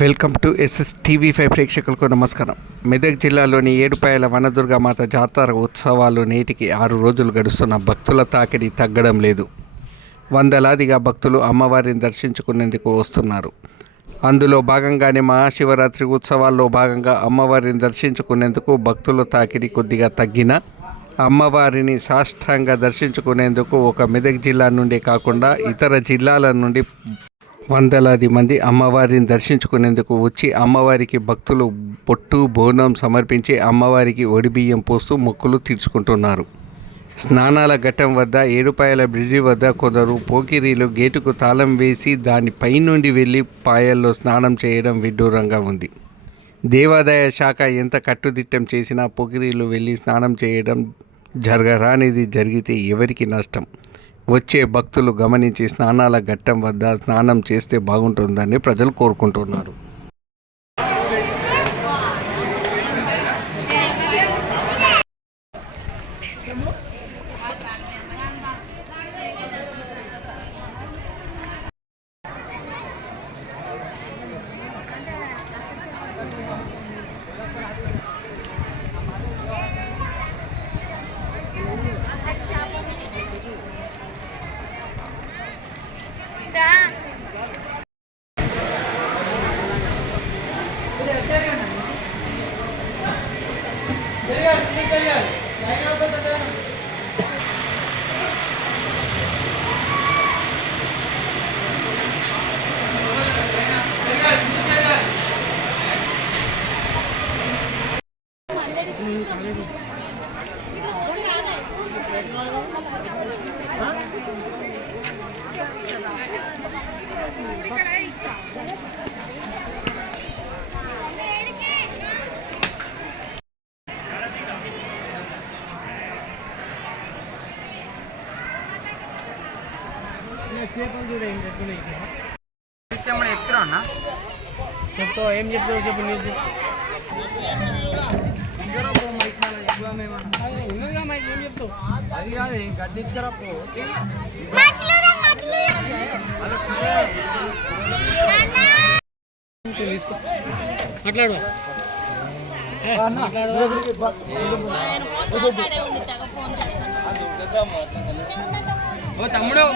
Welcome to SSTV5 ప్రేక్షకులకు నమస్కారం. మెదక్ జిల్లాలోని ఏడుపాయల వనదుర్గామాత జాతర ఉత్సవాలు నేటికి 6 రోజులు గడుస్తున్న భక్తుల తాకిడి తగ్గడం లేదు. వందలాదిగా భక్తులు అమ్మవారిని దర్శించుకునేందుకు వస్తున్నారు. అందులో భాగంగానే మహాశివరాత్రి ఉత్సవాల్లో భాగంగా అమ్మవారిని దర్శించుకునేందుకు భక్తుల తాకిడి కొద్దిగా తగ్గినా అమ్మవారిని సాష్టాంగ దర్శించుకునేందుకు ఒక మెదక్ జిల్లా నుండే కాకుండా ఇతర జిల్లాల నుండి వందలాది మంది అమ్మవారిని దర్శించుకునేందుకు వచ్చి అమ్మవారికి భక్తులు పొట్టు బోనం సమర్పించి అమ్మవారికి ఒడిబియ్యం పోస్తూ మొక్కులు తీర్చుకుంటున్నారు. స్నానాల ఘట్టం వద్ద ఏడుపాయల బ్రిడ్జి వద్ద కొందరు పోకిరీలు గేటుకు తాళం వేసి దానిపై నుండి వెళ్ళి పాయల్లో స్నానం చేయడం విడ్డూరంగా ఉంది. దేవాదాయ శాఖ ఎంత కట్టుదిట్టం చేసినా పోకిరీలు వెళ్ళి స్నానం చేయడం జరగరానిది జరిగితే ఎవరికి నష్టం? వచ్చే భక్తులు గమనించి స్నానాల ఘట్టం వద్ద స్నానం చేస్తే బాగుంటుందని ప్రజలు కోరుకుంటున్నారు. చెప్తున్నా అన్న చెప్తావు ఏం చెప్తావు చెప్పు న్యూస్ ఏం చెప్తావు అది కాదు ఏం గడ్డించుకరా తీసుకో మాట్లాడు తమ్ముడు